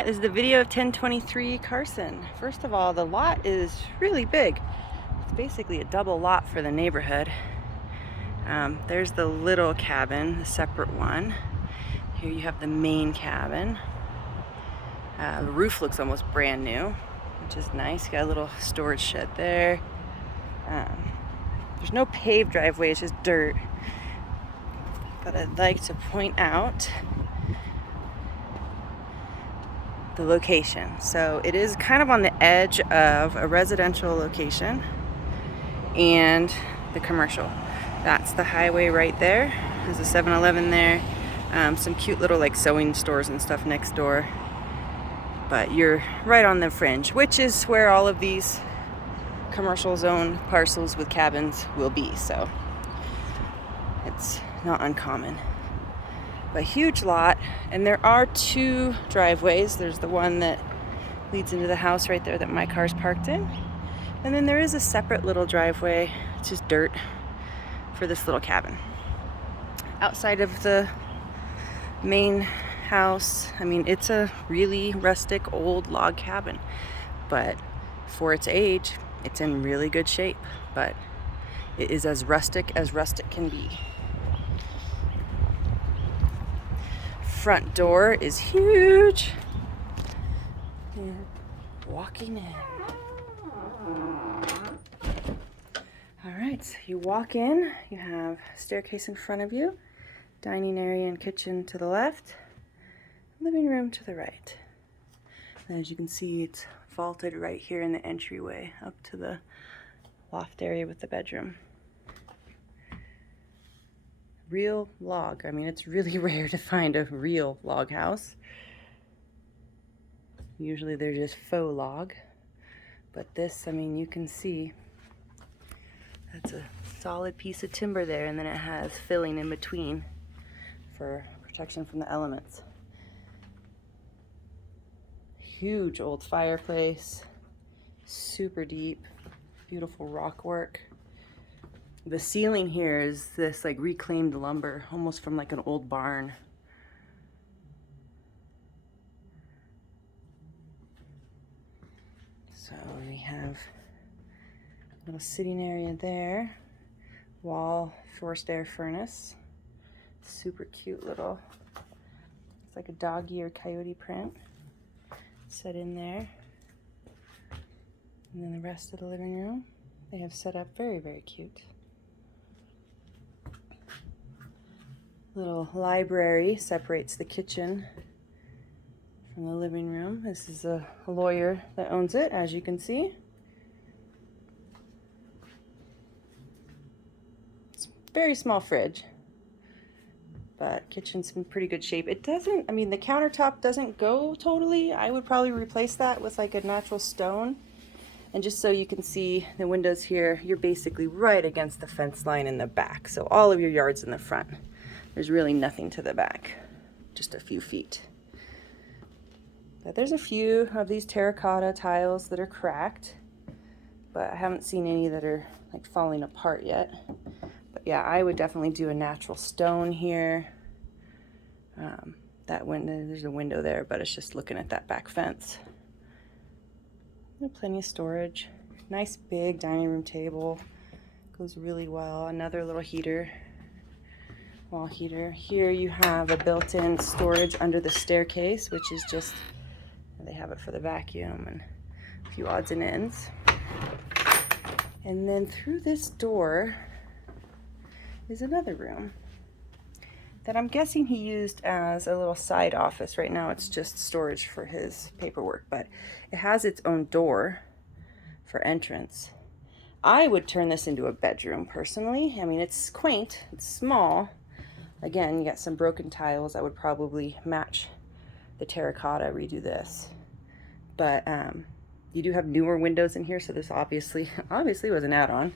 Alright, this is the video of 1023 Carson. First of all, the lot is really big. It's basically a double lot for the neighborhood. There's the little cabin, the separate one. Here you have the main cabin. The roof looks almost brand new, which is nice. Got a little storage shed there. There's no paved driveway, it's just dirt. But I'd like to point out the location. So it is kind of on the edge of a residential location and the commercial. That's the highway right there. There's a 7-Eleven there. Some cute little like sewing stores and stuff next door. But you're right on the fringe, which is where all of these commercial zone parcels with cabins will be. So it's not uncommon. But huge lot, and there are two driveways. There's the one that leads into the house right there that my car's parked in. And then there is a separate little driveway, it's just dirt, for this little cabin. Outside of the main house, I mean, it's a really rustic old log cabin, but for its age, it's in really good shape. But it is as rustic can be. Front door is huge. And walking in. All right, so you walk in, you have a staircase in front of you, dining area and kitchen to the left, living room to the right. And as you can see, it's vaulted right here in the entryway up to the loft area with the bedroom. Real log. I mean, it's really rare to find a real log house. Usually they're just faux log. But this, I mean, you can see that's a solid piece of timber there, and then it has filling in between for protection from the elements. Huge old fireplace, super deep, beautiful rock work. The ceiling here is this like reclaimed lumber, almost from like an old barn. So we have a little sitting area there, wall forced air furnace, super cute little, it's like a doggy or coyote print set in there. And then the rest of the living room they have set up very, very cute. Little library separates the kitchen from the living room. This is a lawyer that owns it, as you can see. It's a very small fridge, but kitchen's in pretty good shape. It doesn't, I mean, the countertop doesn't go totally. I would probably replace that with like a natural stone. And just so you can see the windows here, you're basically right against the fence line in the back. So all of your yard's in the front. There's really nothing to the back, just a few feet. But there's a few of these terracotta tiles that are cracked, but I haven't seen any that are like falling apart yet. But yeah, I would definitely do a natural stone here. That window, there's a window there, but it's just looking at that back fence. Plenty of storage. Nice big dining room table. Goes really well. Another little heater. Wall heater. Here you have a built-in storage under the staircase, which is just, they have it for the vacuum and a few odds and ends. And then through this door is another room that I'm guessing he used as a little side office. Right now it's just storage for his paperwork, but it has its own door for entrance. I would turn this into a bedroom personally. I mean, it's quaint, it's small. Again, you got some broken tiles. I would probably match the terracotta, redo this. But you do have newer windows in here, so this obviously was an add-on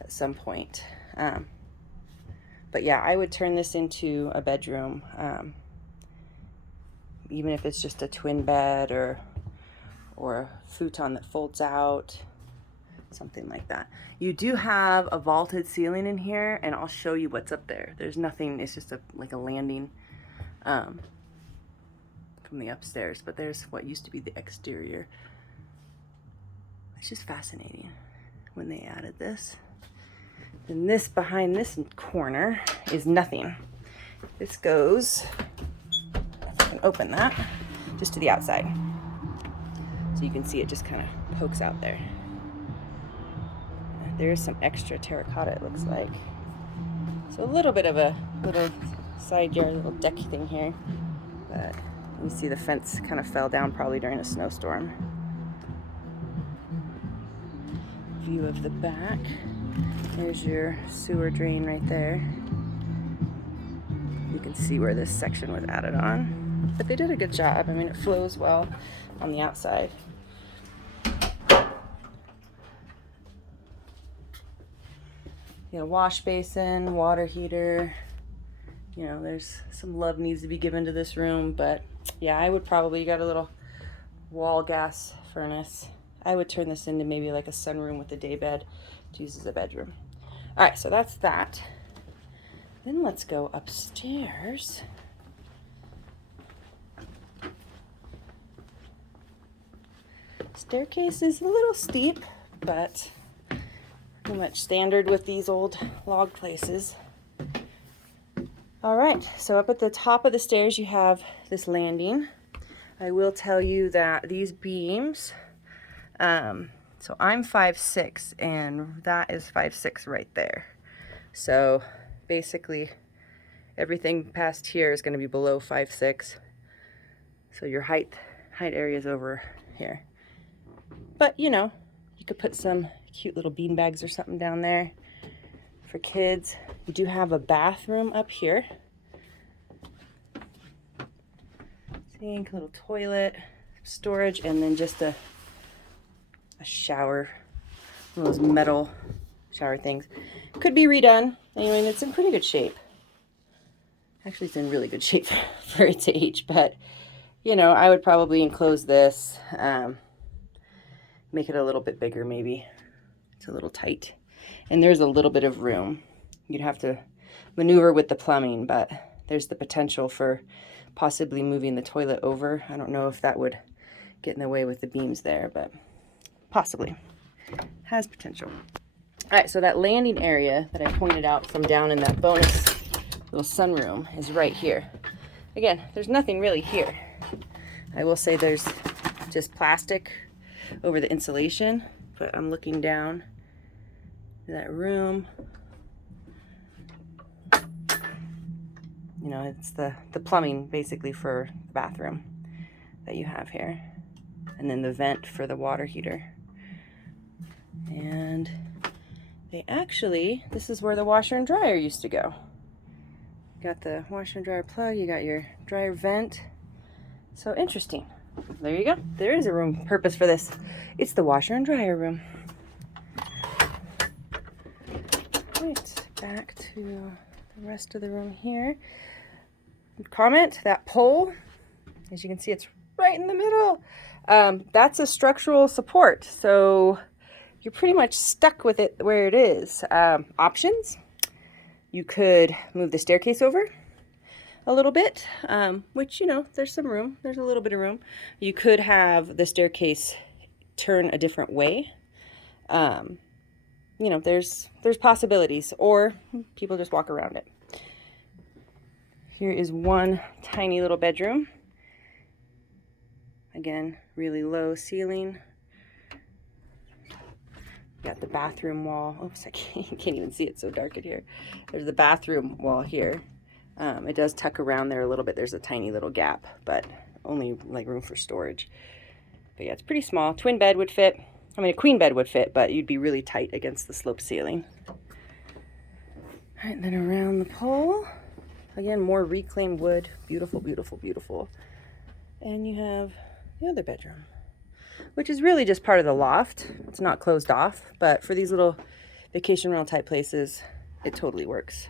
at some point. But yeah, I would turn this into a bedroom, even if it's just a twin bed or a futon that folds out, something like that. You do have a vaulted ceiling in here, and I'll show you what's up there. There's nothing, it's just like a landing. from the upstairs, but there's what used to be the exterior. It's just fascinating when they added this. And this behind this corner is nothing. This goes, if I can open that, just to the outside. So you can see it just kind of pokes out there. There's some extra terracotta, it looks like. So a little bit of a little side yard, little deck thing here. But you see the fence kind of fell down probably during a snowstorm. View of the back. There's your sewer drain right there. You can see where this section was added on. But they did a good job. I mean, it flows well on the outside. You know, wash basin, water heater. You know, there's some love needs to be given to this room, but yeah, I would probably, you got a little wall gas furnace. I would turn this into maybe like a sunroom with a day bed to use as a bedroom. All right, so that's that. Then let's go upstairs. Staircase is a little steep, but pretty much standard with these old log places. All right, so up at the top of the stairs you have this landing. I will tell you that these beams, so I'm 5'6", and that is 5'6" right there. So basically everything past here is going to be below 5'6". So your height area is over here. But you know, you could put some cute little bean bags or something down there for kids. You do have a bathroom up here. Sink, little toilet, storage, and then just a shower. One of those metal shower things. Could be redone. Anyway, it's in pretty good shape. Actually, it's in really good shape for its age, but you know, I would probably enclose this, make it a little bit bigger maybe. It's a little tight. And there's a little bit of room. You'd have to maneuver with the plumbing, but there's the potential for possibly moving the toilet over. I don't know if that would get in the way with the beams there, but possibly. Has potential. All right, so that landing area that I pointed out from down in that bonus little sunroom is right here. Again, there's nothing really here. I will say there's just plastic over the insulation, but I'm looking down that room. You know, it's the plumbing basically for the bathroom that you have here. And then the vent for the water heater. And they actually, this is where the washer and dryer used to go. You got the washer and dryer plug, you got your dryer vent. So interesting. There you go. There is a room purpose for this. It's the washer and dryer room. Right, back to the rest of the room here. Comment, that pole, as you can see, it's right in the middle. That's a structural support, so you're pretty much stuck with it where it is. Options, you could move the staircase over a little bit, which, you know, there's some room. There's a little bit of room. You could have the staircase turn a different way. You know, there's possibilities, or people just walk around it. Here is one tiny little bedroom. Again, really low ceiling. Got the bathroom wall. Oops, I can't even see it, so dark in here. There's the bathroom wall here. It does tuck around there a little bit. There's a tiny little gap, but only like room for storage. But yeah, it's pretty small. Twin bed would fit. I mean, a queen bed would fit, but you'd be really tight against the sloped ceiling. All right, then around the pole, again, more reclaimed wood. Beautiful, beautiful, beautiful. And you have the other bedroom, which is really just part of the loft. It's not closed off, but for these little vacation rental type places, it totally works.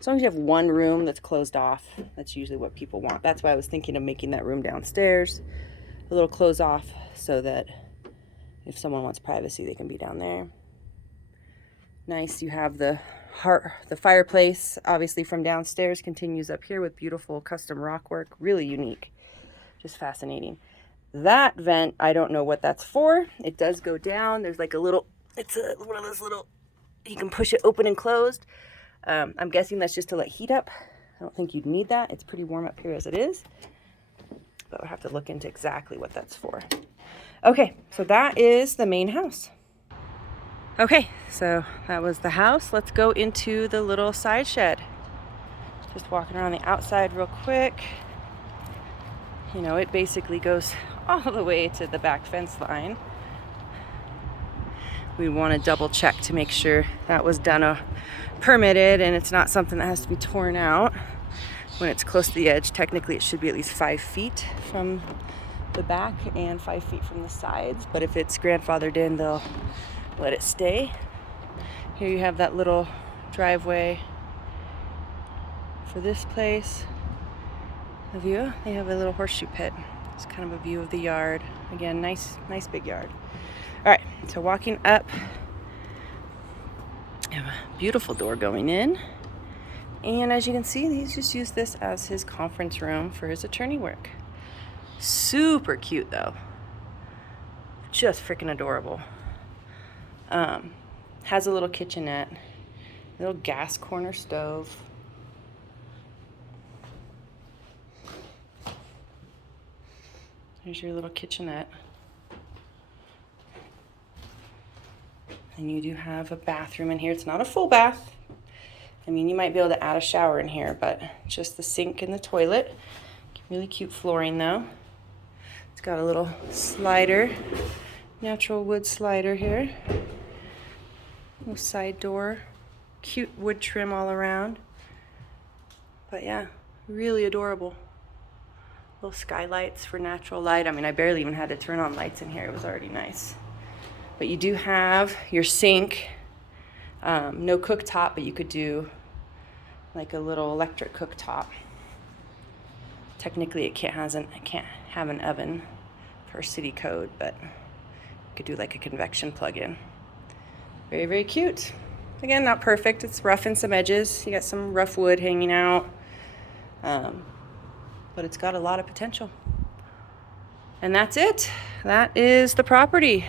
As long as you have one room that's closed off, that's usually what people want. That's why I was thinking of making that room downstairs a little closed off, so that if someone wants privacy, they can be down there. Nice, you have the fireplace, obviously from downstairs, continues up here with beautiful custom rock work, really unique. Just fascinating. That vent, I don't know what that's for. It does go down. There's like a little, it's one of those little, you can push it open and closed. I'm guessing that's just to let heat up. I don't think you'd need that. It's pretty warm up here as it is. But we'll have to look into exactly what that's for. Okay, so that is the main house. Okay, so that was the house. Let's go into the little side shed. Just walking around the outside real quick. You know, it basically goes all the way to the back fence line. We want to double check to make sure that was done permitted and it's not something that has to be torn out. When it's close to the edge, technically it should be at least 5 feet from the back and 5 feet from the sides. But if it's grandfathered in, they'll let it stay. Here you have that little driveway for this place. The view, they have a little horseshoe pit. It's kind of a view of the yard. Again, nice big yard. All right, so walking up, you have a beautiful door going in. And as you can see, he's just used this as his conference room for his attorney work. Super cute though. Just freaking adorable. Has a little kitchenette, little gas corner stove. There's your little kitchenette. And you do have a bathroom in here. It's not a full bath. I mean, you might be able to add a shower in here, but just the sink and the toilet. Really cute flooring though. It's got a little slider, natural wood slider here. Little side door, cute wood trim all around. But yeah, really adorable. Little skylights for natural light. I mean, I barely even had to turn on lights in here. It was already nice. But you do have your sink. No cooktop, but you could do like a little electric cooktop. Technically, it can't have an oven per city code, but you could do like a convection plug-in. Very cute. Again, not perfect. It's rough in some edges. You got some rough wood hanging out. But it's got a lot of potential. And that's it. That is the property.